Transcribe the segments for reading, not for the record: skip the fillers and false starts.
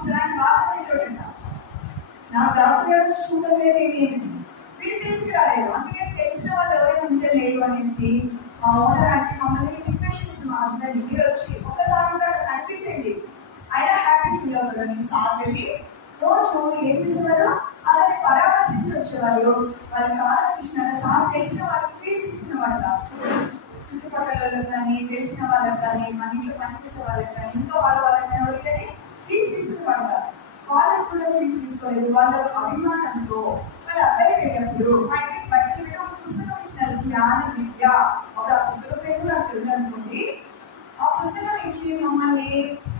Officer ఆయన బాధపడేటోడంట. నా doctor గారు చూడలేదు ఏంటి వీళ్ళు తీసుకురాలేదు. అందుకని తెలిసిన వాళ్ళు ఎవరైనా ఉంటే లేదు అనేసి మా ఓనర్ అంటే మమ్మల్ని రిక్వెస్ట్ చేస్తుంది. మా హస్బెండ్ మీరు వచ్చి ఒక్కసారి అక్కడ కనిపించండి, ఆయన హ్యాపీ ఫీల్ అవుతారని సార్ వెళ్ళి రోజు ఏం చేసేవారు, అలాగే పరామర్శించి వచ్చేవారు. వాళ్ళకి కావాలని చూసినాక సార్ తెలిసిన వాళ్ళకి ఫీజు తీసుకునేవాడు కాదు. చుట్టుపక్కల వాళ్ళకి కానీ తెలిసిన వాళ్ళకి కానీ మన ఇంట్లో పనిచేసే వాళ్ళకి కానీ ఇంకో వాళ్ళకి ఎవరికైనా ఫీజు తీసుకునేవాడు కాదు. వాళ్ళకి కూడా ఫీజు తీసుకోలేదు. వాళ్ళ అభిమానంతో వాళ్ళ అబ్బాయి వెళ్ళినప్పుడు మా ఇంటికి బట్టి ఒక పుస్తకం ఇచ్చినారు, జ్ఞాన విద్య. అప్పుడు ఆ పుస్తకం పేరు నాకు తెలుసు అనుకోండి. ఆ పుస్తకం ఇచ్చి మమ్మల్ని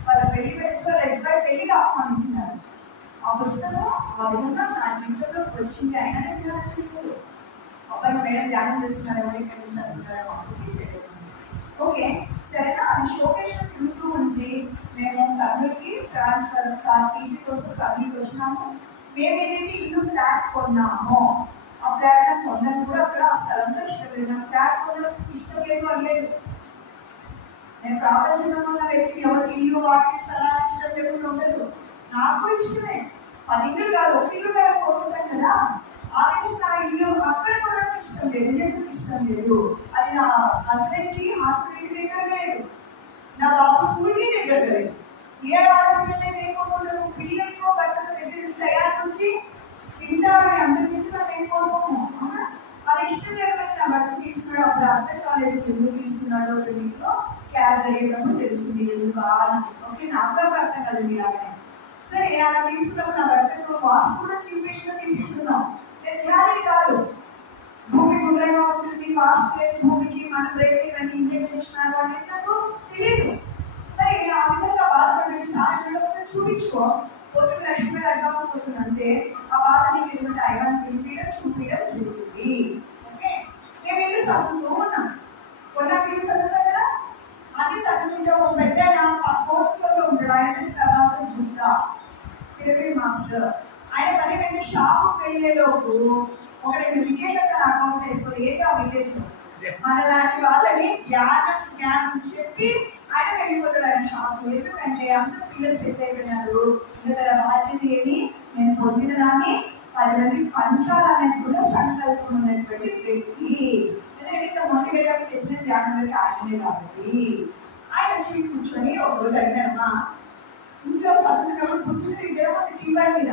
వాళ్ళ పెళ్లి పెట్టి వాళ్ళ అబ్బాయి పెళ్లిగా ఆహ్వానించినారు. ఆ పుస్తకం ఆ విధంగా నా జీవితంలోకి వచ్చింది. ఆయన ధ్యానం చేయలేదు. అబ్బాయి మేడం ధ్యానం చేస్తున్నారు, ఎవరు ఇక్కడ నుంచి చదువుతారో అప్పుడు చేయలేదు. ఓకే సరేనా, అది షోకేషన్ తిరుగుతూ ఉంది. మేము కర్నూలుకి ట్రాన్స్ఫర్ సార్ పీజీ కోసం కర్నూలుకి వచ్చినాము. మేము ఏదైతే ఇల్లు ఫ్లాట్ కొన్నామో ఆ ఫ్లాట్ కొన్నాను కూడా అక్కడ ఆ స్థలంలో ఇష్టం లేదు. నాకు ఫ్లాట్ కొనడం ఇష్టం లేదు అనలేదు. నేను ప్రాపంచంలో ఉన్న వ్యక్తిని ఎవరికి ఇల్లు వాటి స్థలాలు ఇష్టం లేకుండా ఉండదు. నాకు ఇష్టమే, 10 ఇల్లు కాదు, ఒక ఇల్లు కోరుకుంటాం కదా. ఆ విధంగా నా ఇల్లు అక్కడ కొనడం ఇష్టం లేదు. ఎందుకు ఇష్టం లేదు, అది నా హస్బెండ్కి హాస్పిటల్కి దగ్గర లేదు, నా బాబు స్కూల్కి దగ్గర లేదు. ఏ ఆడపిల్లలు ఏం కోరుకుంటారు, పిల్లలకో భర్తకు దగ్గర తయారు నుంచి తింటామని అందరికి నేను కోరుకోము. అవునా, అది ఇష్టం లేకపోతే నా భర్త తీసుకున్నాడు. అప్పుడు అర్థం కాలేదు ఎందుకు తీసుకున్నాడో మీకు క్లాస్ జరిగేటప్పుడు తెలిసింది ఎందుకు. ఓకే నాకు అర్థం కదండి. అలాగే సరే అలా తీసుకున్నప్పుడు నా భర్తకు వాస్తు కూడా చీపేషన్గా తీసుకుంటున్నాం. ధ్యానం కాదు, భూమి గుండ్రంగా ఉంటుంది, వాస్తు లేదు భూమికి, మన బ్రెయిన్ ఇవన్నీ ఇంజెక్ట్ చేసినారు అనేది నాకు తెలియదు. మరి ఆ విధంగా బాధపడే సాయంత్రం ఒకసారి చూపించుకో. పొద్దున్న లక్ష్మీ అడ్వాన్స్ పోతుంది అంతే. ఆ బాధ నీకు ఎందుకంటే ఐవాన్ పిలిపీయడం చూపించడం జరుగుతుంది. ఓకే మేము ఇల్లు సర్దుతూ ఉన్నాం. కొన్నాక ఇల్లు సర్దుతాం కదా, అన్ని సర్దుతుంటే ఒక పెద్ద 4th ఫ్లోర్లో ఉంటాడు. ఆయన తర్వాత బుద్ధ పిరమిడ్ మాస్టర్. ఆయన పని వెంటనే షాపుకి వెళ్ళేలోపు ఒక 2 వికెట్లు అక్కడ అకౌంట్ వేసుకోవాలి. ఏంటి ఆ వికెట్లు, మనలాంటి వాళ్ళని జ్ఞానం చెప్పి ఆయన వెళ్ళిపోతాడు ఆయన షాప్. ఎందుకంటే అందరూ పిల్లలు సెట్ అయిపోయినారు. ఇంకా తన బాధ్యత ఏమి, నేను పొందిన దాన్ని 10 మందికి పంచాలనేది కూడా సంకల్పం ఉన్నటువంటి వ్యక్తి. ఎందుకంటే మొదటిగేటప్పుడు చేసిన ధ్యానంలోకి ఆయనే కాబట్టి ఆయన వచ్చి కూర్చొని ఒక రోజు అడిగాడమ్మా, ఇంట్లో చదువుతున్నప్పుడు పుట్టిన ఇద్దరు మన టీవీ మీద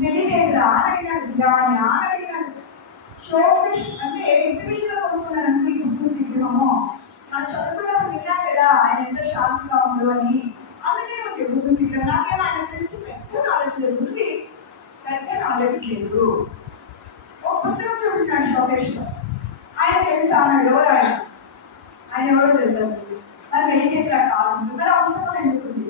మెడిటేట్ రా అని అడిగినాడు, ధ్యాన అని అడిగినాడు. షోకేష్ అంటే ఎగ్జిబిషన్ లో కొనుక్కున్నాను అనుకో ఈ బుద్ధుని విగ్రహము. మనం చదువుకున్నప్పుడు విన్నాం కదా ఆయన ఎంత శాంతిగా ఉందో అని. అందుకనే ఉంది బుద్ధుని విగ్రహం. నాకేమో ఆయన గురించి పెద్ద నాలెడ్జ్ లేదు, ఉంది పెద్ద నాలెడ్జ్ లేదు. ఒక పుస్తకం చూపించినాడు షోకేష్ లో. ఆయన తెలుసా అన్నాడు. ఎవరు ఆయన ఎవరో తెలుసు. మరి మెడిటేట్ రా కాదు, మరి ఆ పుస్తకం ఎందుకుంది.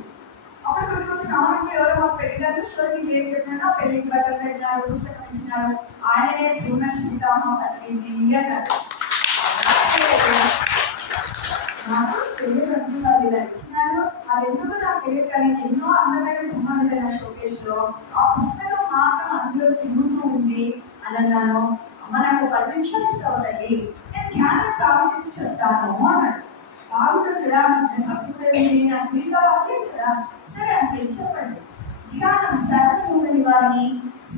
అప్పుడు గుర్తుకొచ్చిన ఆమెకి ఎవరో మా పెళ్లిదారు స్టోరీకి ఏం చెప్పినా పెళ్లికి బట్టలు పెట్టినారు, పుస్తకం ఇచ్చినారు. ఆయననే తిరుమల శ్రీరామ పత్రిజీ అన్నారు. నాకు తెలియదు అనుకున్నారు ఇలా ఇచ్చినారు. అది ఎందుకు నాకు తెలియదు కానీ ఎన్నో అందమైన బొమ్మలు నా షోకేష్ లో ఆ పుస్తకం మాత్రం అందులో తిరుగుతూ ఉంది అని అన్నాను. అమ్మ నాకు 10 నిమిషాలు ఇస్తావు తల్లి, నేను ధ్యానం ప్రాముఖ్యత చెప్తాను అన్నాడు. బాగుంటుంది కదా, నేను సత్తుకునేది నాకు మీరు కావాలి కదా. సరే అంటే చెప్పండి. ధ్యానం సర్వలోని వారిని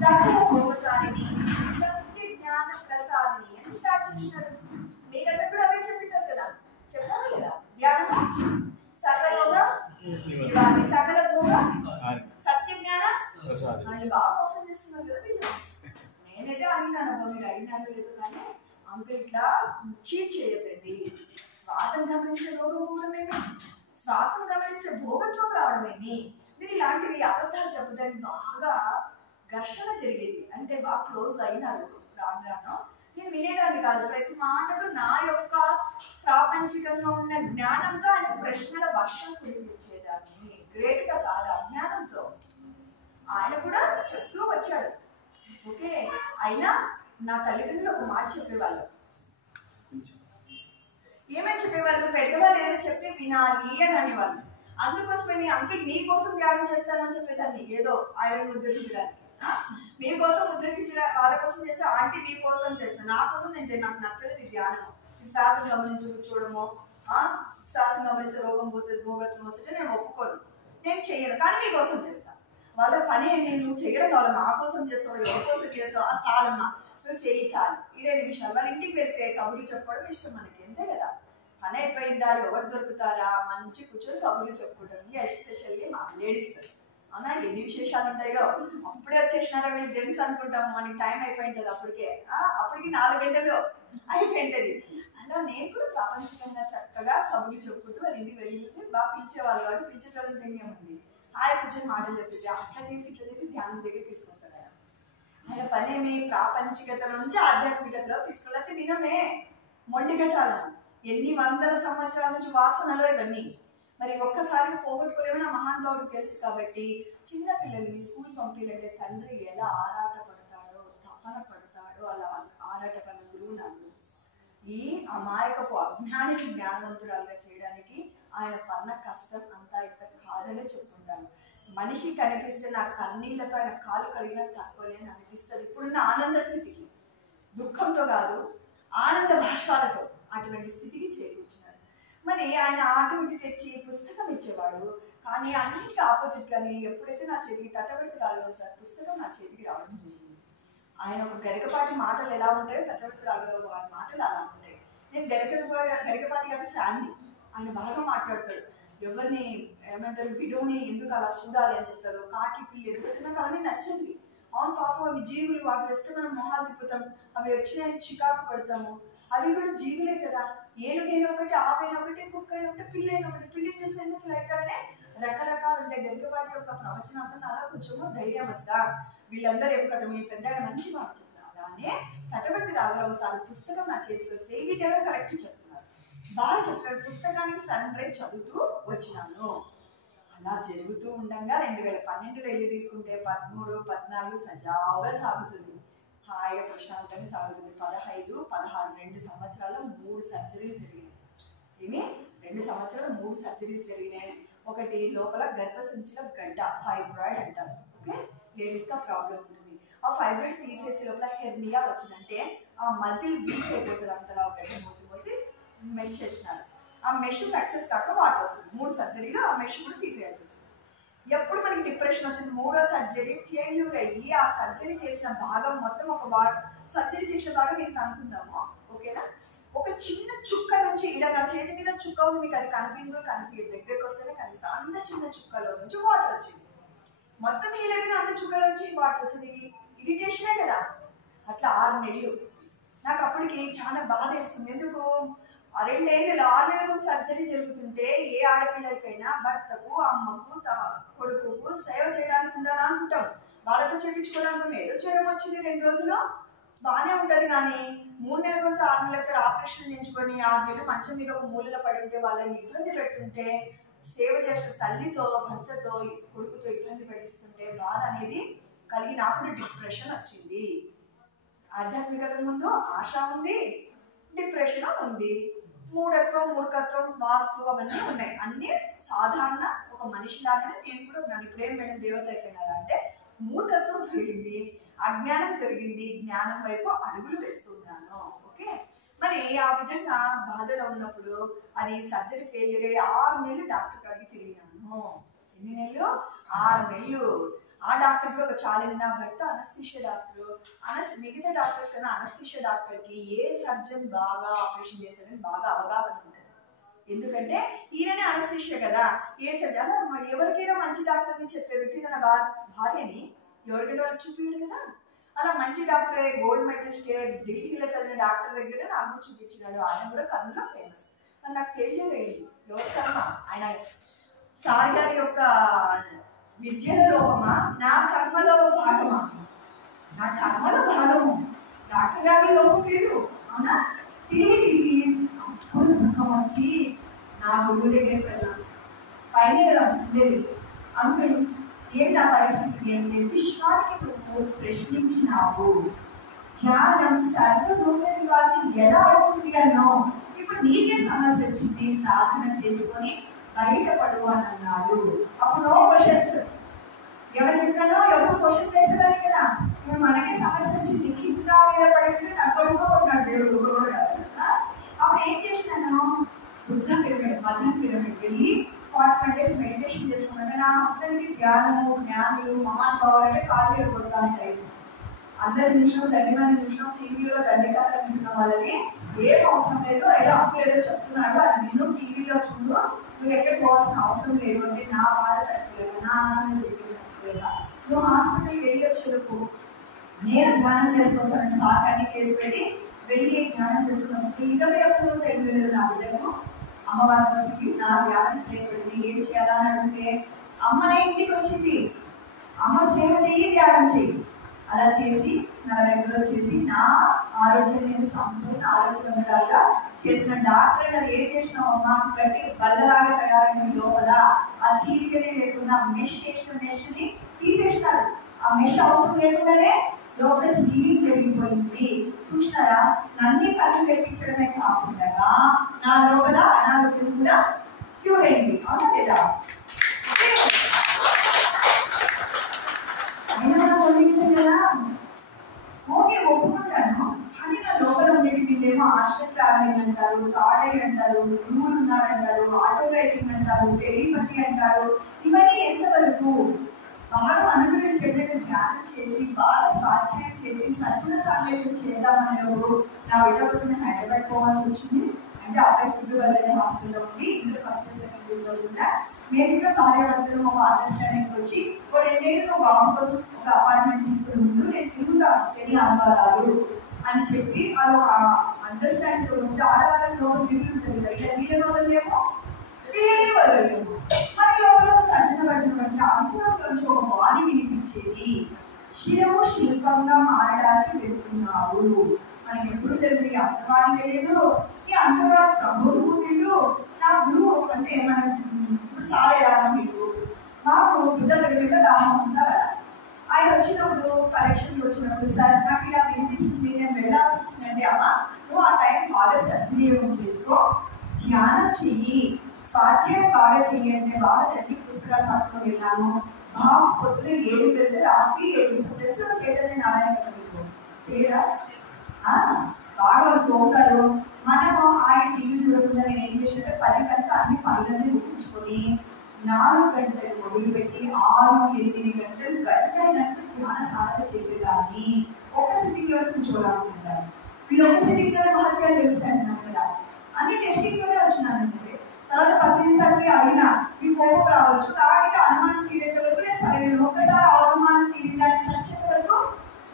సకల భోగతారిని సత్య జ్ఞాన ప్రసాదిని అని స్టార్ట్ చేసినారు. మీకంతా కూడా అవే చెప్తారు కదా, చెప్పాలి కదా. ధ్యానం సర్వలోక వారిని సకల భోగ సత్య జ్ఞాన ప్రసాదిని. బాగా మోసం చేస్తున్నారు కదా వీళ్ళు. నేనైతే అడిగినాను, మీరు అడిగినారు లేదు కానీ అంకుల్ ఇట్లా చీట్ చేయకండి. శ్వాసను గమనిస్తే రోగం పోవడమేమి, శ్వాసను గమనిస్తే భోగత్వం రావడమేమి. మీరు ఇలాంటివి అబద్ధాలు చెప్పడానికి బాగా ఘర్షణ జరిగేది. అంటే బాగా క్లోజ్ అయినారు రాను. నేను వినేదాన్ని కాదు. ప్రతి మాటలు నా యొక్క ప్రాపంచికంగా ఉన్న జ్ఞానంతో ఆయన ప్రశ్నల వర్షం కురిపించేదాన్ని. గ్రేట్గా కాదు, అజ్ఞానంతో ఆయన కూడా చెప్తూ వచ్చాడు. ఓకే అయినా నా తల్లిదండ్రులు ఒక మాట చెప్పేవాళ్ళు. ఏమని చెప్పేవాళ్ళు, పెద్దవాళ్ళు ఏదైనా చెప్తే వినాలి అని అనేవాళ్ళు. అందుకోసమే నీ అంకుల్ మీకోసం ధ్యానం చేస్తానని చెప్పేదాన్ని. ఏదో ఆయన ఉద్ధరించడానికి, మీకోసం ఉద్ధరించడం, వాళ్ళ కోసం చేస్తే ఆంటీ మీకోసం చేస్తాను, నా కోసం నేను చేయను. నాకు నచ్చలేదు ఈ ధ్యానం. శ్వాసను గమనించి కూర్చోవడము, శ్వాసను గమనిస్తే రోగం పోతుంది, భోగత్వం వస్తుంటే నేను ఒప్పుకోను. నేను చేయను, కానీ మీకోసం చేస్తాను. వాళ్ళ పని ఏంటి, నువ్వు చేయడం కావాలి, నా కోసం చేస్తావు, ఎవరి కోసం చేస్తావు, ఆ చాలమ్మా నువ్వు చేయి చాలు. 20 నిమిషాలు. వాళ్ళ ఇంటికి వెళ్తే కబుర్లు చెప్పుకోవడం ఇష్టం మనకి, అంతే కదా. పని అయిపోయిందా, ఎవరు దొరుకుతారా, మంచి కూర్చొని కబుర్లు చెప్పుకుంటాం. ఎస్పెషల్లీ మా లేడీస్, అవునా, ఎన్ని విశేషాలు ఉంటాయో. అప్పుడే వచ్చేసినారా వీళ్ళు జెంట్స్ అనుకుంటాము, మనకి టైం అయిపోయింటుంది అప్పటికే. అప్పటికి 4 గంటలు అయిపోయింటది. అలా నేను కూడా ప్రాపంచికంగా చక్కగా కబుర్లు చెప్పుకుంటూ వాళ్ళ ఇంటికి వెళ్ళి బాగా పిలిచేవాళ్ళు కాబట్టి పిలిచేటోళ్ళు తెలియముంది. ఆయన కూర్చొని మాటలు చెప్పింది, అట్లా చేసి ఇట్లా చేసి ధ్యానం దగ్గర తీసుకొస్తాడు ఆయన. ఆయన పనేమి ప్రాపంచికత నుంచి ఆధ్యాత్మికతలో తీసుకెళ్ళి వినమే మొండిగట్టాలను. ఎన్ని వందల సంవత్సరాల నుంచి వాసనలో ఇవన్నీ మరి ఒక్కసారి పోగొట్టుకోలేమని ఆ మహానుభావుడు తెలుసు. కాబట్టి చిన్న పిల్లల్ని స్కూల్ పంపించాలంటే తండ్రి ఎలా ఆరాట పడతాడో, తపన పడతాడో, అలా ఆరాట పడిన గురువు నాకు ఈ అమాయకపు అజ్ఞానికి జ్ఞానవంతురాలుగా చేయడానికి ఆయన పన్న కష్టం అంతా ఇక్కడ కాదనే చెప్పుకుంటాను. మనిషి కనిపిస్తే నాకు కన్నీళ్లతో ఆయన కాలు కడిగినా తక్కువలే అని అనిపిస్తుంది ఇప్పుడున్న ఆనంద స్థితికి. దుఃఖంతో కాదు, ఆనంద భాష్పాలతో అటువంటి స్థితికి చేకూర్చున్నాడు. మరి ఆయన ఆటోటి తెచ్చి పుస్తకం ఇచ్చేవాడు, కానీ అన్నింటికి ఆపోజిట్ గాని ఎప్పుడైతే నా చేతికి తట్టబడితే రాలేదు సార్ పుస్తకం నా చేతికి రావడం జరిగింది. ఆయన ఒక గరికపాటి మాటలు ఎలా ఉంటాయో తట్టబడితే రాగలవు వారి మాటలు అలా ఉంటాయి. నేను గరికపాటి గారి ఫ్యామిలీ, ఆయన బాగా మాట్లాడతాడు. ఎవరిని ఏమంటారు, విడోని ఎందుకు అలా చూడాలి అని చెప్తాడు. కాకి పిల్లి ఎదుగుతున్న కానీ నచ్చింది. అవును పాపం, అవి జీవులు, వాటి వేస్తే మనం మొహాలు తిప్పుతాం, అవి వచ్చినాయని చికాకు పడతాము. అవి కూడా జీవులే కదా, ఏనుగైన ఒకటి, ఆవైన ఒకటి, కుక్క అయిన ఒకటి, పిల్లి అయిన ఒకటి. పిల్లి చూస్తే ఎందుకు లైకానే రకరకాలు ఉంటాయి. గరికపాటి యొక్క ప్రవచనాలను అలా కొంచెము ధైర్యం వచ్చా. వీళ్ళందరూ ఏం కదా మీ పెద్దగా మంచి మాట చెప్తున్నారు. అలానే తటబడి రాఘరావు సార్ పుస్తకం నా చేతికి వస్తే వీళ్ళెవరు కరెక్ట్ చెప్తున్నారు, బాగా చెప్తాడు. పుస్తకానికి సన్ రైజ్ చదువుతూ వచ్చినాను. అలా జరుగుతూ ఉండగా 2012 వెళ్ళి తీసుకుంటే 13, 14 సజావుగా సాగుతుంది, హాయిగా ప్రశాంతంగా సాగుతుంది. 15, 16 2 సంవత్సరాలు 3 సర్జరీలు జరిగినాయి. ఏమి 2 సంవత్సరాలు 3 సర్జరీస్ జరిగినాయి. ఒకటి లోపల గర్భసంచిలో గడ్డ, ఫైబ్రాయిడ్ అంటారు. ఓకే, లేడీస్కి ఆ ప్రాబ్లం ఉంటుంది. ఆ ఫైబ్రాయిడ్ తీసేసి లోపల హెర్నియా వచ్చిందంటే ఆ మజిల్ వీక్ అయిపోతుంది. అంతలా ఒకటి మోసి మెష్ చేసినారు. ఆ మెష్ సక్సెస్ కాక వాటర్ వస్తుంది. 3 సర్జరీలో ఆ మెష్ కూడా తీసేయాల్సి వచ్చింది. ఎప్పుడు మనకి డిప్రెషన్ వచ్చింది, 3వ సర్జరీ ఫెయిల్యూర్ అయ్యి ఆ సర్జరీ చేసిన భాగం మొత్తం ఒక సర్జరీ చేసిన భాగం మీకు అనుకుందాము, ఓకేనా. ఒక చిన్న చుక్క నుంచి ఇలా నా చేతి మీద చుక్క ఉంది, మీకు అది కనిపించదు, దగ్గరకు వస్తేనే కనిపిస్తుంది. అంత చిన్న చుక్కలో నుంచి వాటర్ వచ్చింది. మొత్తం ఈ మీద అంత చుక్కల నుంచి వాటర్ వచ్చింది. ఇరిటేషనే కదా. అట్లా 6 నెలలు నాకు అప్పటికి చాలా బాధ వేస్తుంది. ఎందుకు 2 ఏళ్ళు 6 నెలలు సర్జరీ జరుగుతుంటే ఏ ఆడపిల్లలకైనా భర్తకు, అమ్మకు, కొడుకుకు సేవ చేయడానికి ఉండాలని అనుకుంటాం. వాళ్ళతో చేయించుకోవడానికి ఏదో జ్వరం వచ్చింది 2 రోజులు బాగానే ఉంటుంది. కానీ 3 నెలలకు 6 నెలలకు ఆపరేషన్ చేయించుకొని 6 నెలలు మంచం మీద ఒక మూలలో పడి ఉంటే వాళ్ళని ఇబ్బంది పెడుతుంటే, సేవ చేసే తల్లితో, భర్తతో, కొడుకుతో ఇబ్బంది పెట్టిస్తుంటే బాధ అనేది కలిగి నాకు డిప్రెషన్ వచ్చింది. ఆధ్యాత్మికత ముందు ఆశ ఉంది, డిప్రెషన్ ఉంది, మూఢత్వం, మూర్ఖత్వం, వాస్తు అవన్నీ ఉన్నాయి. అన్నీ సాధారణ ఒక మనిషిలాగానే నేను కూడా ఉన్నాను. ఇప్పుడేం మేడం దేవత అయిపోయినారా అంటే మూర్ఖత్వం తొలగింది, అజ్ఞానం తొలగింది, జ్ఞానం వైపు అడుగులు వేస్తున్నాను. ఓకే, మరి ఆ విధంగా బాధలో ఉన్నప్పుడు అది సర్జరీ ఫెయిల్యూర్ అయ్యి 6 నెలలు డాక్టర్ కాడికి తిరిగినాను. ఎన్ని నెలలు? 6 నెలలు. ఆ డాక్టర్ కూడా ఒక ఛాలెంజ్. నా భర్త అనస్థీషియా డాక్టర్. మిగతా డాక్టర్స్ కన్నా అనస్థీషియా డాక్టర్కి ఏ సర్జన్ బాగా ఆపరేషన్ చేశారని బాగా అవగాహన ఉంటుంది. ఎందుకంటే ఈయననే అనస్థీషియా కదా, ఏ సర్జన్ ఎవరికైనా మంచి డాక్టర్ని చెప్పే వ్యక్తి తన భార్యని ఎవరికైనా వాళ్ళకి చూపించడు కదా. అలా మంచి డాక్టరే, గోల్డ్ మెడలిస్ట్, ఢిల్లీలో చదివిన డాక్టర్ దగ్గర నాకు చూపించినాడు. ఆయన కూడా కర్నూలులో ఫేమస్. కానీ నాకు ఫెయిల్యూర్ అయ్యింది. ఎవరి కర్మ? ఆయన సార్ గారి యొక్క విద్యలో లోపమా, నా కర్మలో భాగమా? నా కర్మలో భాగము, డాక్టర్ గారి లోపం లేదు. అవునా? తిరిగి అప్పుడు దుఃఖం వచ్చి నా గురువు దగ్గరికి వెళ్ళాను. పైన కదా ఉండేది, అంకుల్ ఏంటి ఆ పరిస్థితి అంటే, విశ్వానికి నువ్వు ప్రశ్నించినావు, ధ్యానం సర్వదూతని వాళ్ళని ఎలా అవుతుంది అన్నావు. ఇప్పుడు నీకే సమస్య వచ్చింది, సాధన చేసుకొని బయటపడు అని అన్నాడు. అప్పుడు నో క్వశ్చన్స్. ఎవరు చెప్పానో ఎవరు క్వశ్చన్ వేసేదాన్ని కదా. ఇప్పుడు మనకే సమస్య వచ్చింది, కింద మీద పడితే అక్కడికో ఉన్నాడు దేవుడు కూడా. అప్పుడు ఏం చేసినాను, బుద్ధ పిరమిడ్, మదన్ పిరమిడ్ వెళ్ళి 41 days మెడిటేషన్ చేసుకున్నాను. నా హస్బెండ్కి ధ్యానము, జ్ఞానులు, మహానుభావులు అంటే కాళ్ళు కొడతాను టైపు. అందరి నిమిషం దండిమని నిమిషం టీవీలో దండికథ వింటున్న వాళ్ళని ఏం అవసరం లేదు, ఏదో అప్పులేదో చెప్తున్నాడు అది నిన్ను టీవీలో చూడు, నువ్వు ఎక్కడికి పోవాల్సిన అవసరం లేదు అంటే నా బాధ తట్టుకోలేదు, నా ఆనందం తట్టుకోలేదా, నువ్వు హాస్పిటల్కి వెళ్ళి వచ్చేందుకు నేను ధ్యానం చేసుకొస్తాను సార్ అన్ని చేసి పెట్టి వెళ్ళి ధ్యానం చేసుకుని వస్తుంది. 21 రోజు అయింది లేదు నా బిడ్డకు అమ్మవారి రోజుకి నా ధ్యానం చేయబడింది. ఏం చేయాలని అడిగితే అమ్మనే ఇంటికి వచ్చింది, అమ్మ సేవ చెయ్యి ధ్యానం చెయ్యి. అలా చేసి 40 రోజులు చేసి నా ఆరోగ్యం నేను సంపూర్ణ ఆరోగ్యవంతురాలుగా చేసిన. డాక్టర్ గారు ఏం చేసినావు అమ్మా అంటే బల్లలాగా తయారైంది లోపల ఆ చీలికనే లేకుండా మెష్ చేసిన మెష్ని తీసేసినారు. ఆ మెష్ అవసరం లేకుండానే లోపల హీలింగ్ జరిగిపోయింది. చూసినారా, నన్ను కళ్ళు తెప్పించడమే కాకుండా నా లోపల అనారోగ్యం కూడా క్యూర్ అయింది. అవునా లేదా? కదా ఓకే ఒప్పుకుంటాను. అని నా లోపల ఉండేవి వీళ్ళేమో ఆశ్రమ ట్రావెలింగ్ అంటారు, తాడై అంటారు, గురువులు ఉన్నారంటారు, ఆటో రైటింగ్ అంటారు, టెలిపతి అంటారు. ఇవన్నీ ఎంతవరకు బాగా అనుగుణం చెడ్డగా ధ్యానం చేసి బాగా స్వాధ్యాయం చేసి సజ్జన సాంగత్యం చేద్దామనేప్పుడు నా బిడ్డ కోసం నేను హైదరాబాద్ పోవాల్సి వచ్చింది. అంటే అబ్బాయి ఫుడ్ వల్లనే హాస్టల్లో ఉంది, ఇంటర్ ఫస్ట్ సెకండ్ ఇయర్ చదువుతుందా. మేము ఇక్కడ భార్యాభర్తలు ఒక అండర్స్టాండింగ్ వచ్చి ఒక 2 ఏళ్ళు బాబు కోసం ఒక అపార్ట్మెంట్ తీసుకుని ముందు నేను తిరుగుతాను శని ఆదివారాలు అని చెప్పి అది ఒక అండర్స్టాండింగ్ ఉంటే ఆడవాళ్ళకి లోపల దిగులు ఉంటుంది కదా, ఇలా వీళ్ళని వదలేమో వీళ్ళని వదలేము. మరి లోపల తర్జన భర్జన పడిన అంతరంలోంచి ఒక వాణి వినిపించేది, శిరము శిల్పంగా మారడానికి వెళ్తున్నావు. మనకి ఎప్పుడు తెలియదు, ఈ అంతర్వాణి తెలియదు, ఈ అంతర్వాణి ప్రభుత్వము తెలియదు. నా గురువు అంటే మనం ఇప్పుడు సార్ ఎలా మీకు మాకు బుద్ధపడిన రామమోహన్ సార్ అలా ఆయన వచ్చినప్పుడు కలెక్షన్కి వచ్చినప్పుడు సార్ నాకు ఇలా వినిపిస్తుంది, నేను వెళ్ళాల్సి వచ్చిందంటే అమ్మ నువ్వు ఆ టైం బాగా సద్వినియోగం చేసుకో, ధ్యానం చెయ్యి, స్వాధ్యాయం బాగా చెయ్యి అంటే బాగా తల్లి పుస్తకాలు పట్టుకొని వెళ్ళాను. బాబు పొద్దున 7 వెళ్తే రాత్రి 7 తెలుసు చైతన్య నారాయణ మీకు తెలియదా? బాగా తోముతారు. మనము ఆయన టీవీ చూడకుండా నేను ఏం చేశానంటే 10 గంటల అన్ని పనులన్నీ ముగించుకొని 4 గంటలు మొదలుపెట్టి 6-8 గంటలు గంటలు ధ్యాన సాధన చేసేదాన్ని. ఒక సిట్టింగ్లో కూర్చోవాలనుకుంటాను. వీళ్ళు ఒక సిట్టింగ్లోనే మహత్యాలు తెలుస్తాను కదా, అన్ని టెస్టింగ్లోనే వచ్చినాను. తర్వాత 15 సార్లు అడిగినా మీ కోపం రావచ్చు, కాబట్టి అనుమానం తీరేంత వరకు నేను సరైన ఒక్కసారి అనుమానం తీరిందాన్ని సచ్చేంత వరకు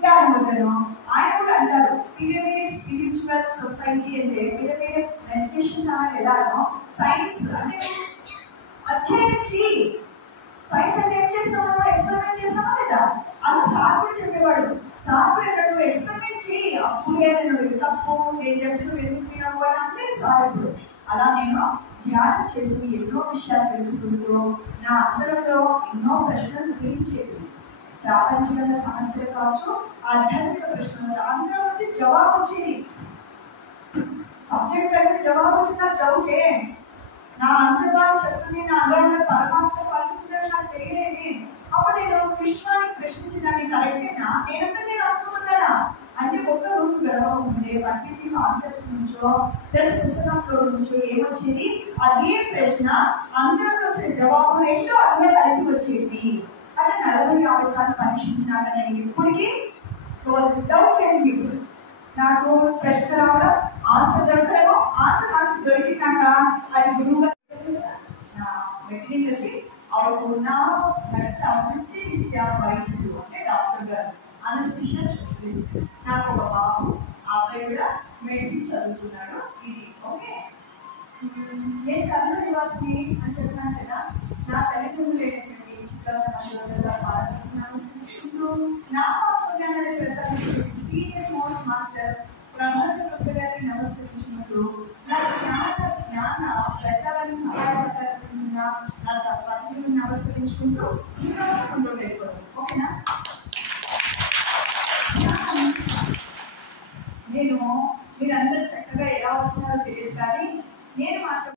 ధ్యానం వదలను. ఆయన కూడా అంటారు పిరమిడ్ స్పిరిచువల్ సొసైటీ అంటే పిరమిడ్ మెడిటేషన్ ఛానల్ ఎలానో సైన్స్ అంటే అధ్యయనం చేయి. సైన్స్ అంటే ఏం చేస్తామో ఎక్స్పెరిమెంట్ చేస్తామా లేదా అలా సార్ కూడా చెప్పేవాడు. సార్ కూడా ఎక్కడ ఎక్స్పెరిమెంట్ చేయి, అప్పుడే నేను తప్పు నేను చెప్తున్నాను ఎందుకు తినవు అని అంటే సార్ ఇప్పుడు అలా నేను ధ్యానం చేస్తూ ఎన్నో విషయాలు తెలుసుకుంటూ నా అందరిలో ఎన్నో ప్రశ్నలు ఉదయించేది. ప్రాపంచికంగా సమస్యలు కావచ్చు, ఆధ్యాత్మిక ప్రశ్నలు అందరూ వచ్చి జవాబు వచ్చేది. సబ్జెక్ట్ దగ్గర జవాబు వచ్చిన డౌటే. నా అంతర్వాణి చెప్తుంది, నా అందరిలో పరమాత్మ పలుకుతుందని నాకు తెలియలేది. అప్పుడు నేను కృష్ణాన్ని ప్రశ్నించదాన్ని కరెక్టేనా నేనంతా నేను అనుకుంటున్నానా అంటే ఒక్క రోజు గడవ ముందే పట్టించి కాన్సెప్ట్ నుంచో తెలుగు పుస్తకంలో నుంచో ఏమొచ్చేది అదే ప్రశ్న అందరిలో వచ్చిన జవాబు ఏంటో అందులో కలిపి వచ్చేది. అంటే 40-50 సార్లు పరీక్షించినాక నేను ఇప్పటికీ డౌట్ లేదు. ఇప్పుడు నాకు ప్రశ్న రావడం ఆన్సర్ దొరకడమో ఆన్సర్ దొరికినాక అది గురువుగా నా మెటీరియల్ వచ్చి అవుకున్న వృత్తి విద్యా వైద్యుడు అంటే డాక్టర్ గారు అనస్థిషియా స్పెషలిస్ట్. నాకు ఒక బాబు, ఆ అబ్బాయి కూడా మెడిసిన్ చదువుతున్నాడు. ఇది ఓకే. నేను కర్నూలు నివాసిని అని చెప్పినాను కదా. నా తల్లిదండ్రులు ఏంటంటే సీనియర్ మోస్ట్ మాస్టర్ ప్రభాకర్ గారిని నమస్కరించినప్పుడు నా జ్ఞాన ప్రచారాన్ని సహాయ సహకరిస్తున్నా నా పత్రికను నమస్కరించుకుంటూ ఇంకా ముందుకు వెళ్ళిపోతుంది. ఓకేనా? నేను మీరందరూ చక్కగా ఎలా వచ్చినారో తెలియదు, కానీ నేను మాత్రం